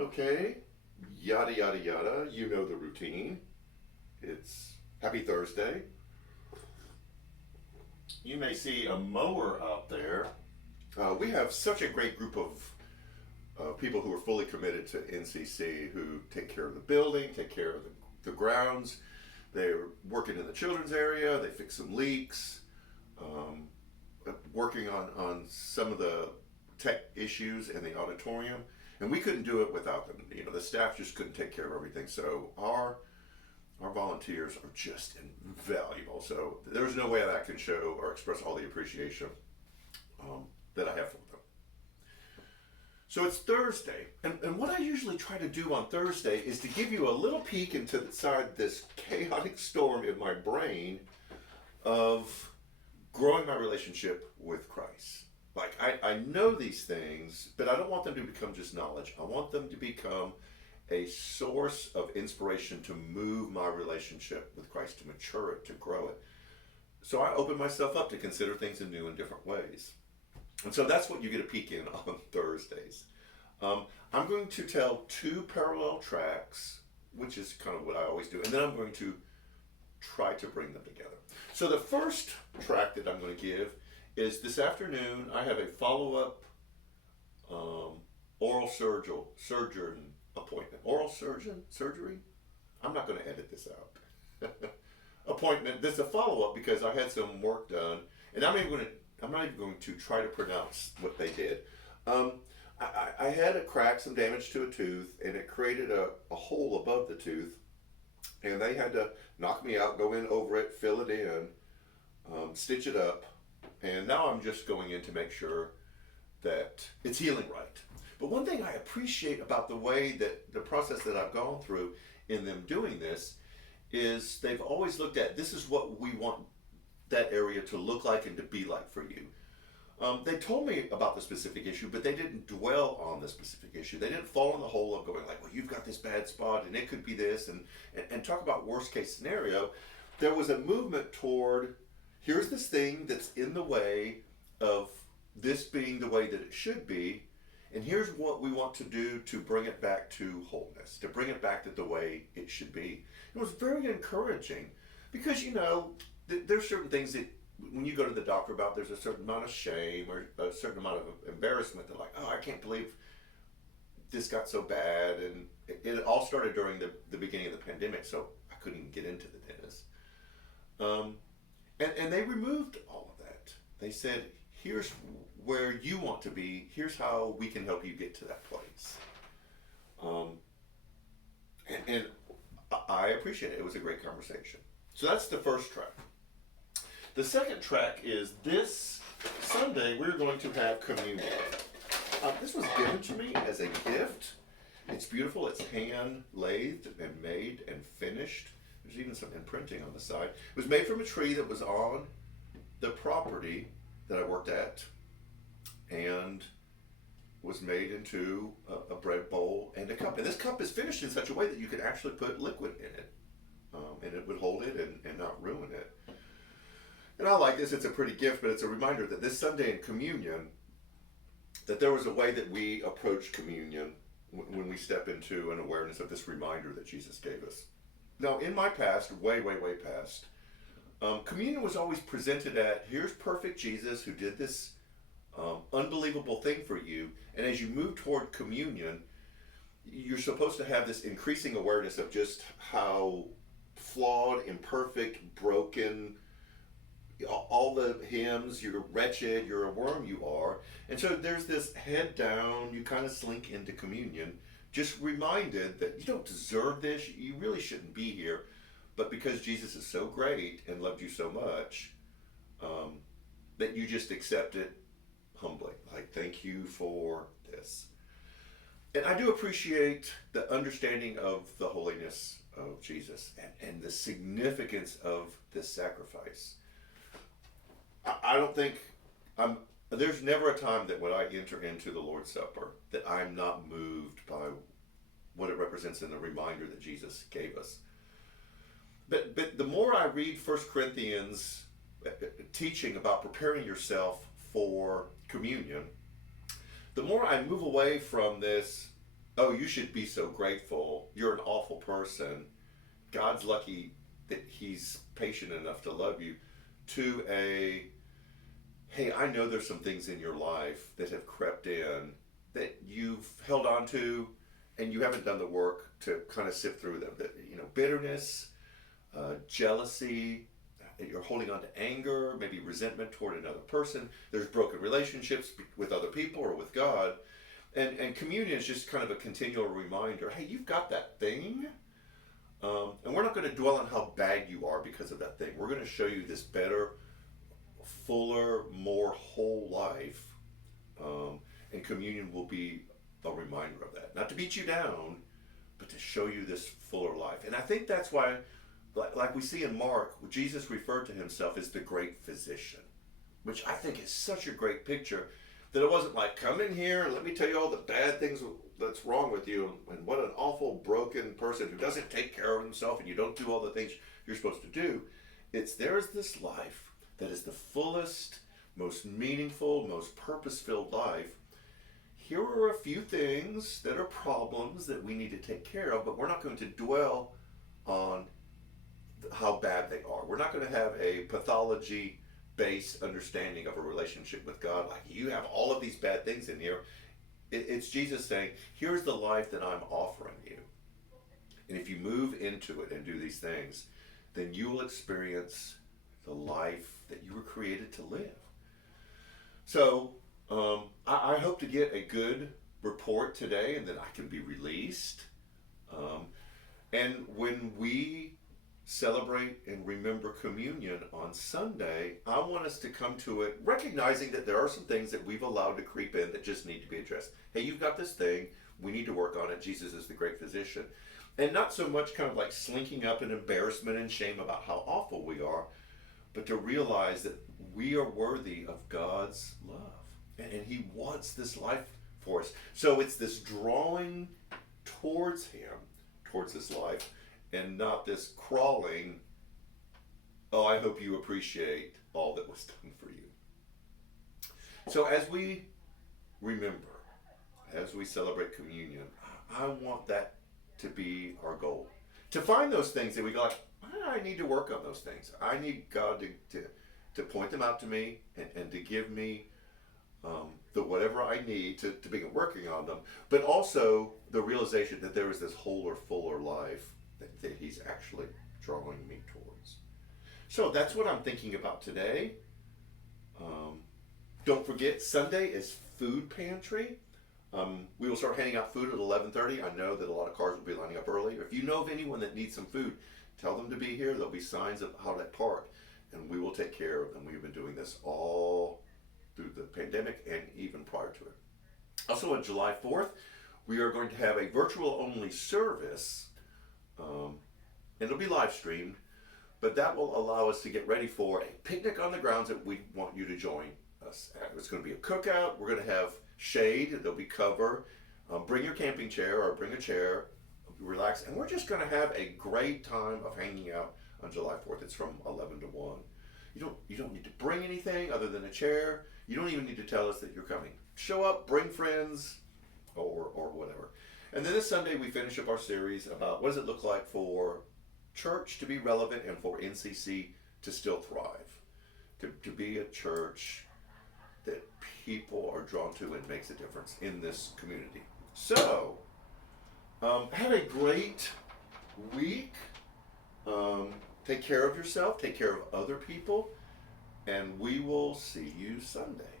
Okay, yada yada yada. You know the routine. It's Happy Thursday. You may see a mower out there. We have such a great group of people who are fully committed to NCC who take care of the building, take care of the grounds. They're working in the children's area. They fix some leaks, um, working on some of the tech issues in the auditorium. And we couldn't do it without them. You know, the staff just couldn't take care of everything. So our volunteers are just invaluable. So there's no way that I can show or express all the appreciation that I have for them. So it's Thursday, and what I usually try to do on Thursday is to give you a little peek inside this chaotic storm in my brain of growing my relationship with Christ. Like, I know these things, but I don't want them to become just knowledge. I want them to become a source of inspiration to move my relationship with Christ, to mature it, to grow it. So I open myself up to consider things in new and different ways. And so that's what you get a peek in on Thursdays. I'm going to tell two parallel tracks, which is kind of what I always do, and then I'm going to try to bring them together. So the first track that I'm going to give is this afternoon. I have a follow-up oral surgeon appointment. Oral surgery? I'm not going to edit this out. Appointment. This is a follow-up because I had some work done, and I'm not even going to try to pronounce what they did. I had a crack, some damage to a tooth, and it created a hole above the tooth, and they had to knock me out, go in over it, fill it in, stitch it up, and now I'm just going in to make sure that it's healing right. But one thing I appreciate about the way that the process that I've gone through in them doing this is they've always looked at, this is what we want that area to look like and to be like for you. They told me about the specific issue, but they didn't dwell on the specific issue. They didn't fall in the hole of going like, well, you've got this bad spot and it could be this, and talk about worst case scenario. There was a movement toward, here's this thing that's in the way of this being the way that it should be, and here's what we want to do to bring it back to wholeness, to bring it back to the way it should be. It was very encouraging because, you know, there's certain things that when you go to the doctor about, there's a certain amount of shame or a certain amount of embarrassment. They're like, oh, I can't believe this got so bad. And it all started during the beginning of the pandemic, so I couldn't even get into the dentist. And they removed all of that. They said, here's where you want to be. Here's how we can help you get to that place. And I appreciate it. It was a great conversation. So that's the first track. The second track is this Sunday we're going to have communion. This was given to me as a gift. It's beautiful. It's hand lathed and made and finished. There's even some imprinting on the side. It was made from a tree that was on the property that I worked at, and was made into a bread bowl and a cup. And this cup is finished in such a way that you can actually put liquid in it, and it would hold it and not ruin it. And I like this. It's a pretty gift, but it's a reminder that this Sunday in communion, that there was a way that we approach communion when we step into an awareness of this reminder that Jesus gave us. Now, in my past, way past, communion was always presented at, here's perfect Jesus who did this unbelievable thing for you. And as you move toward communion, you're supposed to have this increasing awareness of just how flawed, imperfect, broken, all the hymns, you're wretched, you're a worm, you are. And so there's this head down, you kind of slink into communion, just reminded that you don't deserve this, you really shouldn't be here, but because Jesus is so great and loved you so much, that you just accept it humbly. Like, thank you for this. And I do appreciate the understanding of the holiness of Jesus and the significance of this sacrifice. I don't think there's never a time that when I enter into the Lord's Supper that I'm not moved by what it represents in the reminder that Jesus gave us. But the more I read 1 Corinthians teaching about preparing yourself for communion, the more I move away from this, oh, you should be so grateful, you're an awful person, God's lucky that he's patient enough to love you, to a, hey, I know there's some things in your life that have crept in that you've held on to and you haven't done the work to kind of sift through them. That, bitterness, jealousy, you're holding on to anger, maybe resentment toward another person. There's broken relationships with other people or with God. And communion is just kind of a continual reminder, hey, you've got that thing. And we're not going to dwell on how bad you are because of that thing. We're going to show you this better, fuller, more whole life. And communion will be a reminder of that. Not to beat you down, but to show you this fuller life. And I think that's why, like we see in Mark, Jesus referred to himself as the great physician, which I think is such a great picture, that it wasn't like, come in here and let me tell you all the bad things that's wrong with you and what an awful broken person who doesn't take care of himself and you don't do all the things you're supposed to do. It's there's this life that is the fullest, most meaningful, most purpose-filled life. Here are a few things that are problems that we need to take care of, but we're not going to dwell on how bad they are. We're not going to have a pathology-based understanding of a relationship with God. Like, you have all of these bad things in here. It's Jesus saying, here's the life that I'm offering you. And if you move into it and do these things, then you will experience the life that you were created to live. So, I hope to get a good report today and that I can be released. And when we celebrate and remember communion on Sunday, I want us to come to it recognizing that there are some things that we've allowed to creep in that just need to be addressed. Hey, you've got this thing. We need to work on it. Jesus is the great physician. And not so much kind of like slinking up in embarrassment and shame about how awful we are, but to realize that we are worthy of God's love. And he wants this life for us. So it's this drawing towards him, towards this life, and not this crawling, oh, I hope you appreciate all that was done for you. So as we remember, as we celebrate communion, I want that to be our goal. To find those things that we go like, I need to work on those things. I need God to point them out to me and to give me the whatever I need to begin working on them, but also the realization that there is this wholer, fuller life that he's actually drawing me towards. So that's what I'm thinking about today. Don't forget, Sunday is food pantry. We will start handing out food at 11:30. I know that a lot of cars will be lining up early. If you know of anyone that needs some food, tell them to be here. There'll be signs of how to park, and we will take care of them. We've been doing this all through the pandemic and even prior to it. Also on July 4th, we are going to have a virtual only service, and it'll be live streamed, but that will allow us to get ready for a picnic on the grounds that we want you to join us at. It's going to be a cookout. We're going to have shade. There'll be cover. Bring your camping chair or bring a chair. Relax. And we're just going to have a great time of hanging out on July 4th. It's from 11 to 1. You don't need to bring anything other than a chair. You don't even need to tell us that you're coming. Show up, bring friends, or whatever. And then this Sunday we finish up our series about what does it look like for church to be relevant and for NCC to still thrive. To be a church that people are drawn to and makes a difference in this community. So, have a great week. Take care of yourself, take care of other people, and we will see you Sunday.